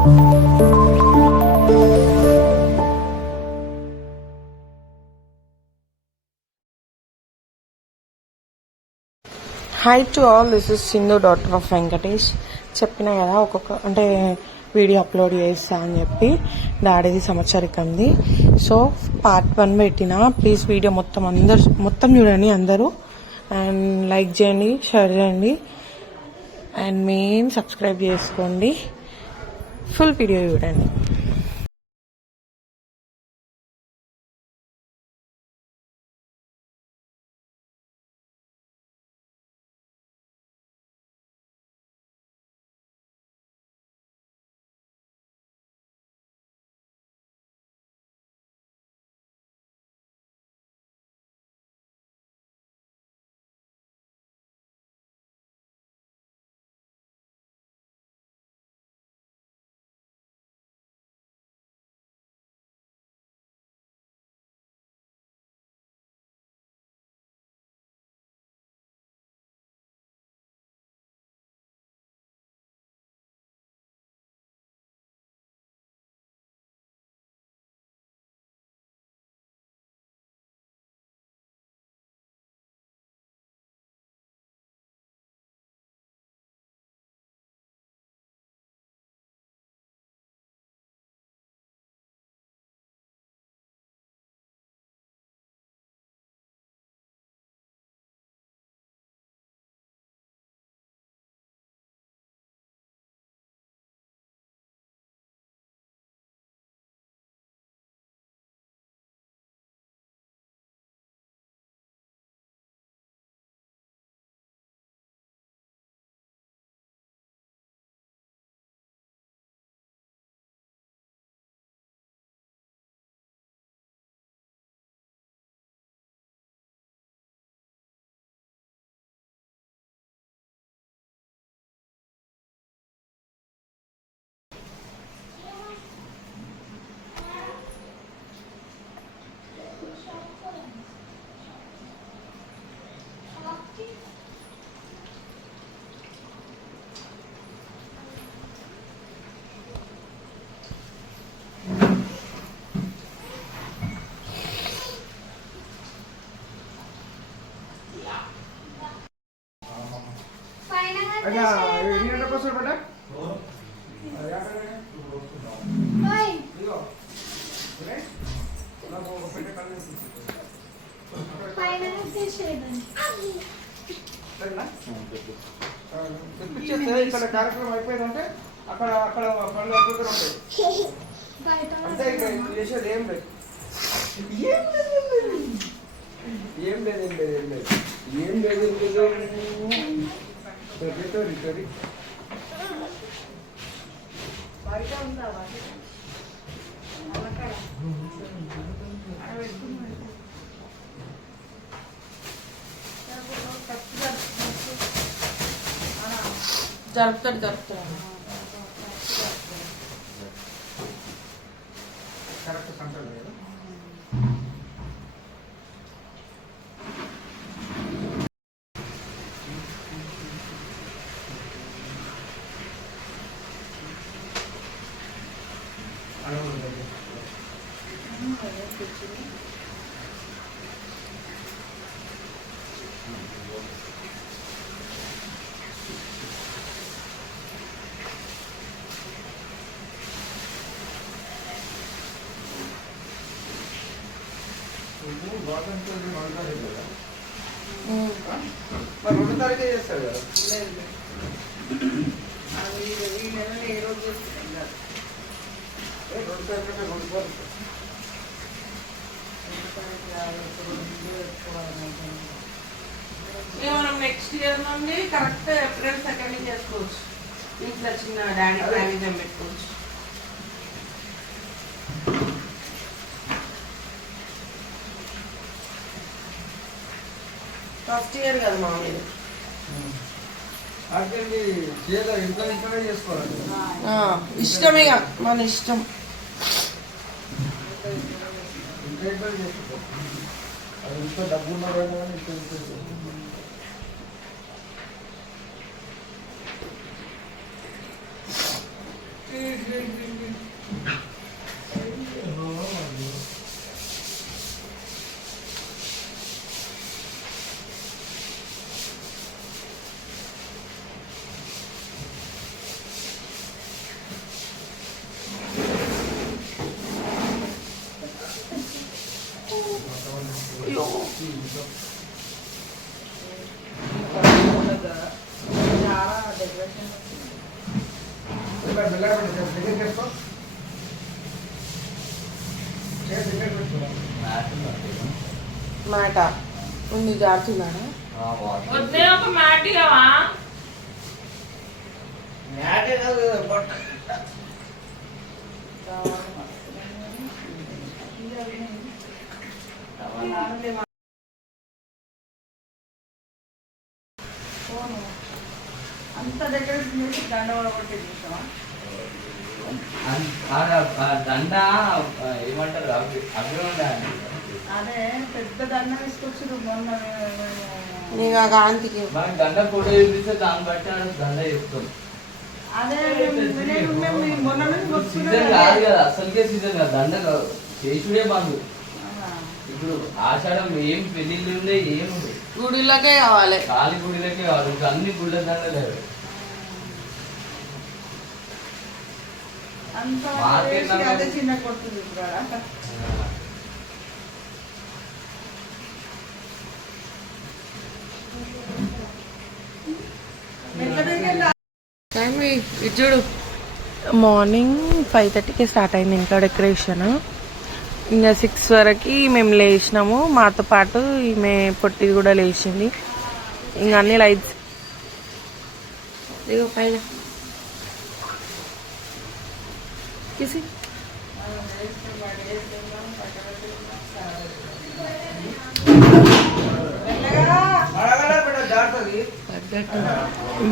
Hi to all, this is Sindhu, daughter of Venkatesh. చెప్పిన కదా అంటే వీడియో అప్లోడ్ చేస్తా అని చెప్పి డాడీది సంవత్సరికంది. సో పార్ట్ 1 పెట్టిన. ప్లీజ్ వీడియో మొత్తం చూడండి అందరూ, అండ్ లైక్ చేయండి, షేర్ చేయండి, అండ్ మెయిన్ సబ్స్క్రైబ్ చేసుకోండి. ఫుల్ వీడియో చూడండి. ఇక్కడ కార్యక్రమం అయిపోయిందంటే అక్కడ అక్కడ పనులు అయిపోతూ ఉంటాయి. అంతే చేసేది ఏం లేదు, ఏం లేదు, ఏం లేదు, ఏం లేదు, ఏం లేదు, ఏం లేదు, ఏం లేదు. జరుపుతాడు కరెక్ట్ కంట్రోల్ లేదు. మరి 2 తారీఖే చేస్తారు కదా. ఏ రోజు చేస్తాం 2 తారీఖు మనం నెక్స్ట్ ఇయర్ నుండి కరెక్ట్ ఏప్రిల్ 2 చేసుకోవచ్చు. ఇంట్లో చిన్న డాడీ ప్లానింగ్ పెట్టుకోవచ్చు. ఫస్ట్ ఇయర్ కదా మామూలు ఇష్టమే, మన ఇష్టం. డబ్బు మాట ఉంది జారుతున్నాడా వద్దే ఒక మ్యాట్ ఇవ్వవా అంత దగ్గర దండ కొట్టి చూసావా దండ ఏమంటారు అవి ఉండాలి. అదే పెద్ద దండ తీసుకొచ్చారు మొన్న నీకు ఆ కాంతికి మనకి దండ ఫోటో చూపిస్తే దాన్ని బట్టి దండ చెప్తాం. అదే మొన్న నుంచి సీజన్ కాదు కదా, అసలుకే సీజన్ కాదు. దండ చేసుడే బంధు. ఇప్పుడు ఆషాఢం ఏం పెళ్లిళ్ళు ఉండే ఏం ఉండే గుడిలోకే కావాలి, ఖాళీ గుడిలకే కావాలి. ఇప్పుడు అన్ని గుళ్ళ దండ లేదు. అదే చిన్న కొడుతుంది చూడు. మార్నింగ్ 5:30కి స్టార్ట్ అయింది ఇంకా డెకరేషన్. ఇంకా 6 వరకు మేము లేచినాము. మాతో పాటు ఈమె పొట్టిది కూడా లేచింది. ఇంకా అన్ని లైట్స్ పైన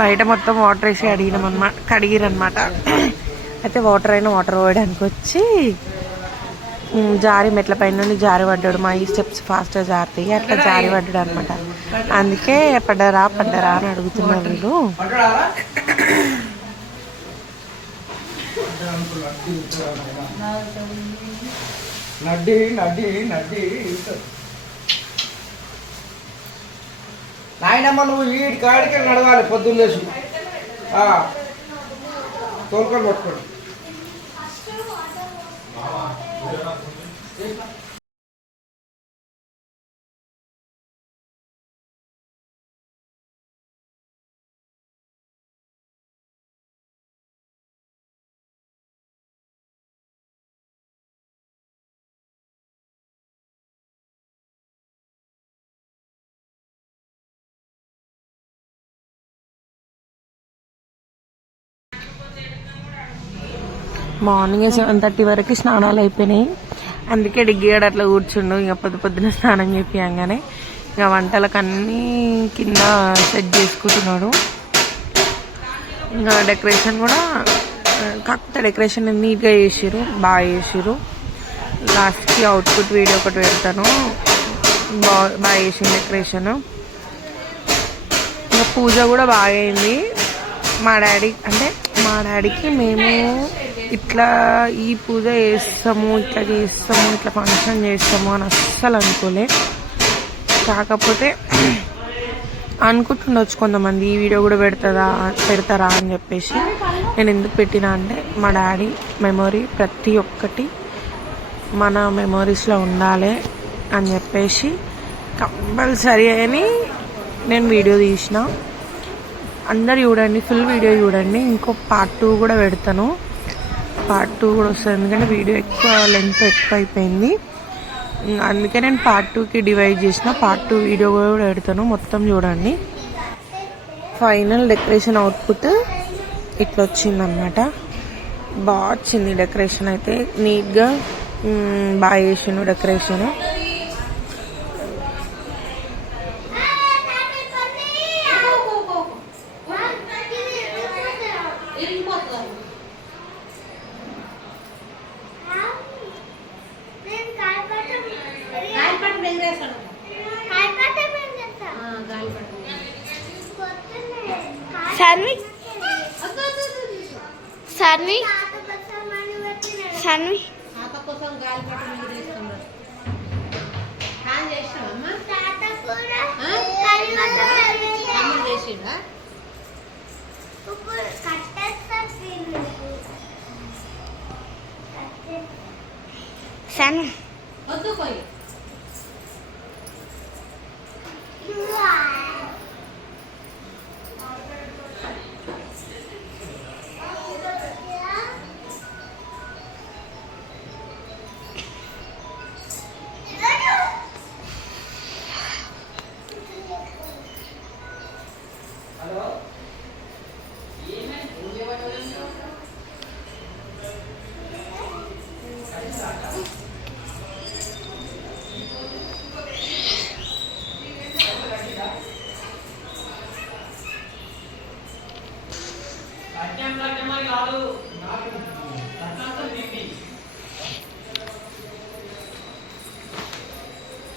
బయట మొత్తం వాటర్ వేసి కడిగిరనమాట. అయితే వాటర్ పోయడానికి వచ్చి జారి మెట్ల పైన నుండి జారి పడ్డాడు. మా ఈ స్టెప్స్ ఫాస్ట్గా జారుతాయి, అట్లా జారి పడ్డాడు అనమాట. అందుకే పడ్డరా అని అడుగుతున్నారు వీళ్ళు. నడ్డి నడ్డి నడ్డి నాయనమ్మ నువ్వు ఈ కాడికి నడవాలి పొద్దున్న లేచి తోలుకొని పట్టుకోండి. మార్నింగ్ 7:30 వరకు స్నానాలు అయిపోయినాయి. అందుకే డిగ్గిగాడు అట్లా కూర్చుండు. ఇక పొద్దున స్నానం చేపియంగానే ఇక వంటలకు అన్నీ కింద సెట్ చేసుకుంటున్నాడు. ఇంకా డెకరేషన్ కూడా కాకపోతే డెకరేషన్ నీట్గా చేసిర్రు, బాగా చేసిర్రు. లాస్ట్కి అవుట్పుట్ వీడియో ఒకటి పెడతాను. బాగా చేసింది డెకరేషన్. ఇంకా పూజ కూడా బాగా అయింది. మా డాడీకి మేము ఇట్లా ఈ పూజ చేస్తాము, ఇట్లా ఫంక్షన్ చేస్తాము అని అస్సలు అనుకోలే. కాకపోతే అనుకుంటుండొచ్చు కొంతమంది ఈ వీడియో కూడా పెడతారా అని చెప్పేసి. నేను ఎందుకు పెట్టినా అంటే మా డాడీ మెమొరీ ప్రతి ఒక్కటి మన మెమొరీస్లో ఉండాలి అని చెప్పేసి కంపల్సరీ అని నేను వీడియో తీసిన. అందరు చూడండి, ఫుల్ వీడియో చూడండి. ఇంకో పార్ట్ 2 కూడా పెడతాను. పార్ట్ 2 కూడా వస్తుంది, ఎందుకంటే వీడియో లెంత్ ఎక్కువ అయిపోయింది. అందుకే నేను పార్ట్ 2కి డివైడ్ చేసిన. పార్ట్ 2 వీడియో కూడా పెడతాను, మొత్తం చూడండి. ఫైనల్ డెకరేషన్ అవుట్పుట్ ఇట్లా వచ్చిందనమాట. బాగా వచ్చింది డెకరేషన్ అయితే, నీట్గా బాగా చేసిండు డెకరేషన్. సాన్వి సన్వి తాత కోసం గాలి పట్టు మీరు తీసుకున్నారు కాన్ చేసినావమ్మా తమ్ముడు చేసిండా సన్వి వద్దు పోయి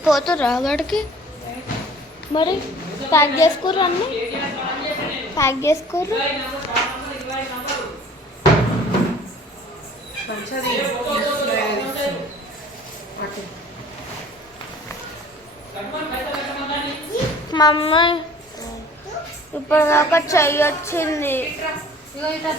పోతుర్రా అక్కడికి మరి ప్యాక్ చేసుకోర్రు అన్నీ ప్యాక్ చేసుకోర్రు మంచిది అటు మా అమ్మ ఇప్పటిదాకా చెయ్యి వచ్చింది ఇగో ఇట్లా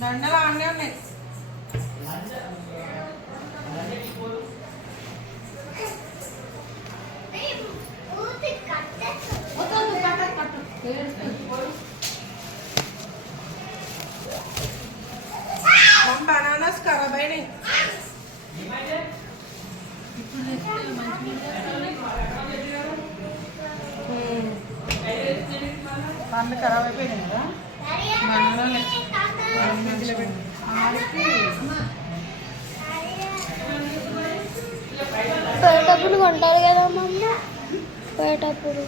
దండలు అన్నీ ఉన్నాయి. మమ్ బనానాస్ ఖరాబ్ అయినాయి. పండ్లు ఖరాబ్ అయిపోయినాయి కదా మనలోనే ఆడికి పోయేటప్పుడు కొంటారు కదా మమ్మ పోయేటప్పుడు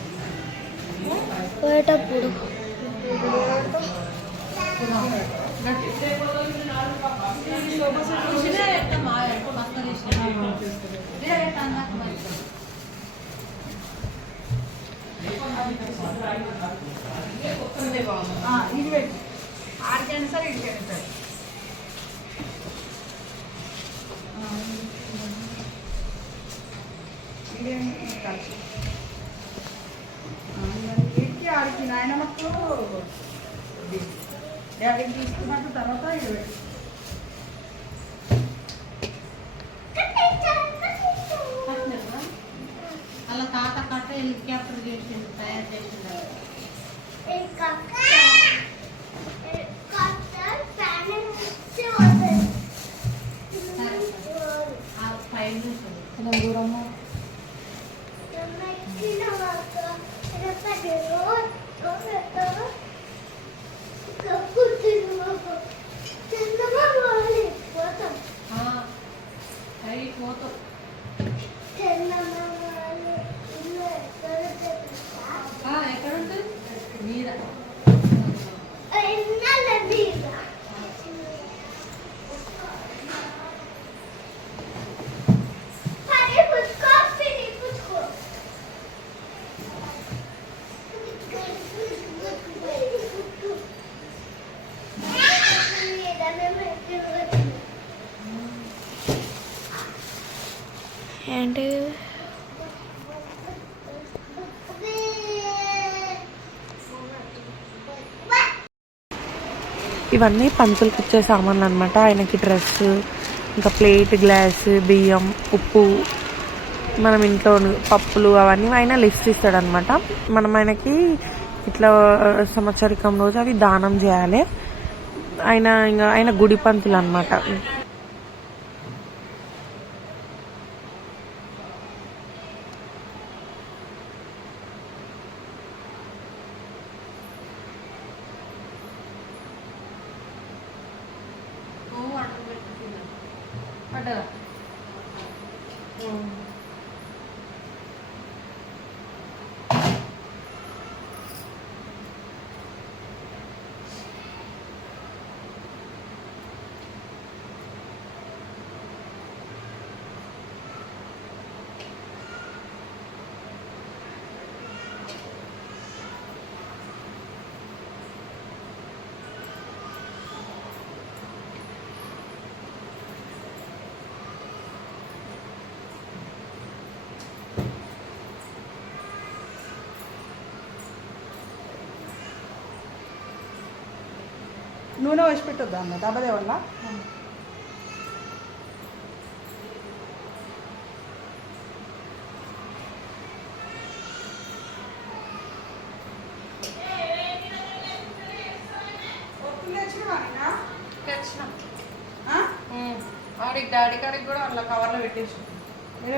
ఇది పెట్టి ఆడికైనా సరే ఇడికైనా సరే ఇదేమి కలిసి వీటికి ఆడికి నాయనమ్మకు డాడీకి తీసుకున్నట్టు తర్వాత ఇది పెట్టి అలా తాత కట్ట హెలికాప్టర్ చేసిండు తయారు చేసిండు ఆ పైన నుంచి దూరము అవి పోతాం ఎక్కడ ఉంటుంది మీద ఏంటి ఇవన్నీ పంతులకి ఇచ్చే సామాన్లు అనమాట. ఆయనకి డ్రెస్, ఇంకా ప్లేట్, గ్లాస్, బియ్యం, ఉప్పు, మనం ఇంట్లో పప్పులు అవన్నీ ఆయన లిస్ట్ ఇస్తాడనమాట. మనం ఆయనకి ఇట్లా సంవత్సరికం రోజు అవి దానం చేయాలి. ఆయన గుడి పంతులు అనమాట. పడ్డదా నూనె వేసి పెట్టొద్దా అన్న దెబ్బదే వల్ల ఆడికి డాడీ కాడికి కూడా అట్లా కవర్లో పెట్టేసి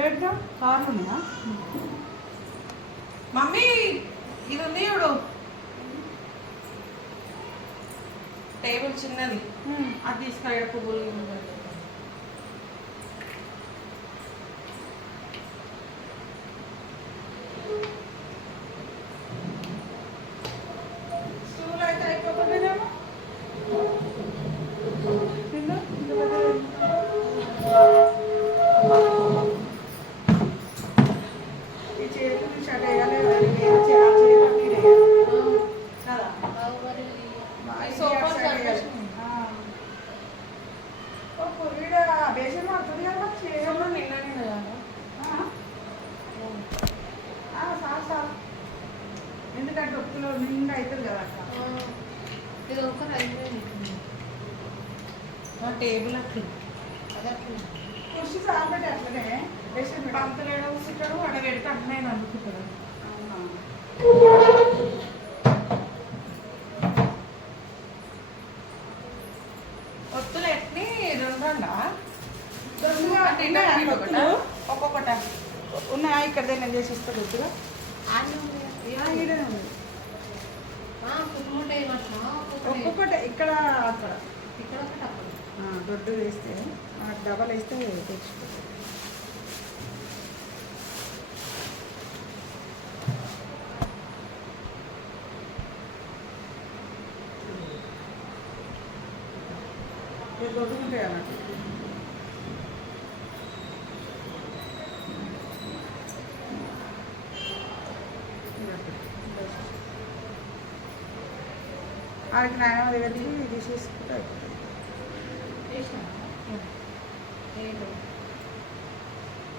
ఏదో కార్లు ఉన్నాయా మమ్మీ ఇది ఉంది ఇప్పుడు టేబుల్ చిన్నది అది తీసుకురా పువ్వులు స్టూల్ అయితే అయిపోతుందేమో ఈ చేతులు షట్ వేయాలి బేషన్ పడుతుంది కదా చేయడం నిన్న సార్ ఎందుకంటే ఒక్కలో నిండా అవుతుంది కదా అక్క ఇది ఒక రైల్వే టేబుల్ అట్లా కృషి సార్ పెట్టి అట్లనే బేషన్ పెట్టి పంతలేడు ఇక్కడ అక్కడ పెడితే అట్లనే అనుకుంటారు ఒత్తులు ఎట్ని రెండా ఒక్కొక్కట ఉన్నాయా ఇక్కడ నేను చేసి ఇస్తాను వద్దుగా ఒక్కొక్కటి ఇక్కడ అక్కడ ఇక్కడ ఒకటి అక్కడ దొడ్డు వేస్తే డబల్ వేస్తే తెచ్చుకో దొడ్డుకుంటాయి అన్నట్టు ఆడికి నాయన దగ్గరికి తీసేసుకుంటే అయిపోతుంది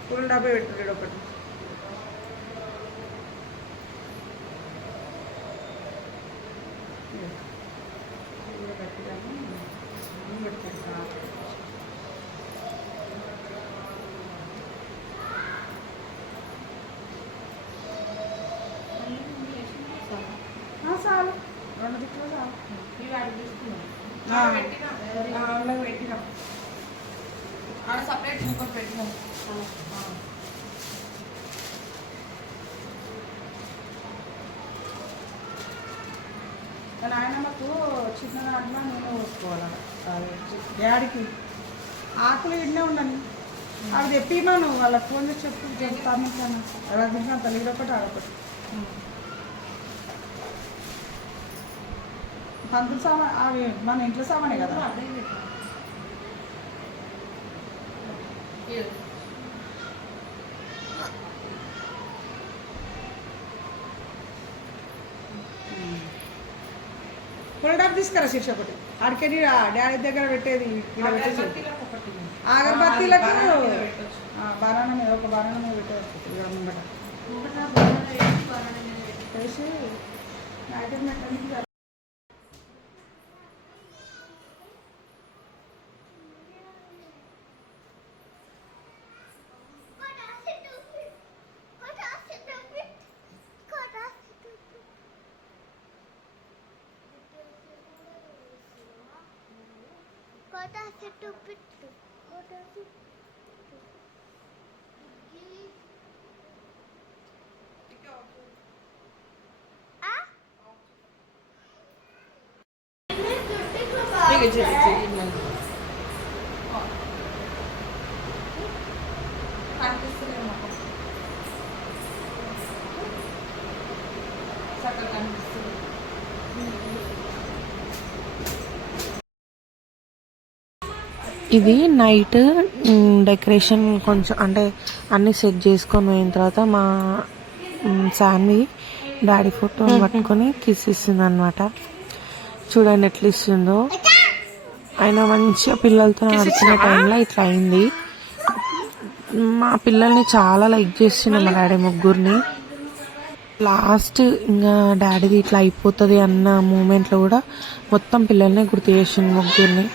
ఫుల్ డబ్బా పెట్టుకుంటాడు ఒకటి చాలు 2 దిక్కులు చాలు ఇవి అడిగి తీసుకున్నాం పెట్టినాం ఆడ సపరేట్ ఇంకోటి పెట్టినాం కానీ ఆయన మాకు చిన్న దాంట్లో నూనె పోసుకోవాలి డాడీకి ఆకులు ఇన్నే ఉండని అవి తెప్పిమాను వాళ్ళకి ఫోన్ చేసి చెప్తాను అలా తింటాను తల్లి ఒకటి ఆడొకటి పంతులు సామాన్ అవి మన ఇంట్లో సామానే కదా ఫుల్ డబ్బు తీసుకురా శిక్ష ఒకటి ఆడికెళ్ళి డాడీ దగ్గర పెట్టేది అగరబత్తీలకు బాణాన మీద ఒక బాణాన మీద పెట్టేస్తుంది ముంగట వేసి ఐటమ్ పెట్టడానికి ఇది నైట్ డెకరేషన్ కొంచెం అంటే అన్నీ సెట్ చేసుకొని పోయిన తర్వాత మా శాన్వి డాడీ ఫోటోని పట్టుకొని కిస్ ఇస్తుంది అనమాట. చూడండి ఎట్లా ఇస్తుందో. ఆయన మంచిగా పిల్లలతో ఆడుతున్న టైంలో ఇట్లా అయింది. మా పిల్లల్ని చాలా లైక్ చేస్తున్నాం మా డాడీ ముగ్గురిని. లాస్ట్ ఇంకా డాడీది ఇట్లా అయిపోతుంది అన్న మూమెంట్లో కూడా మొత్తం పిల్లల్ని గుర్తు చేసింది ముగ్గురిని.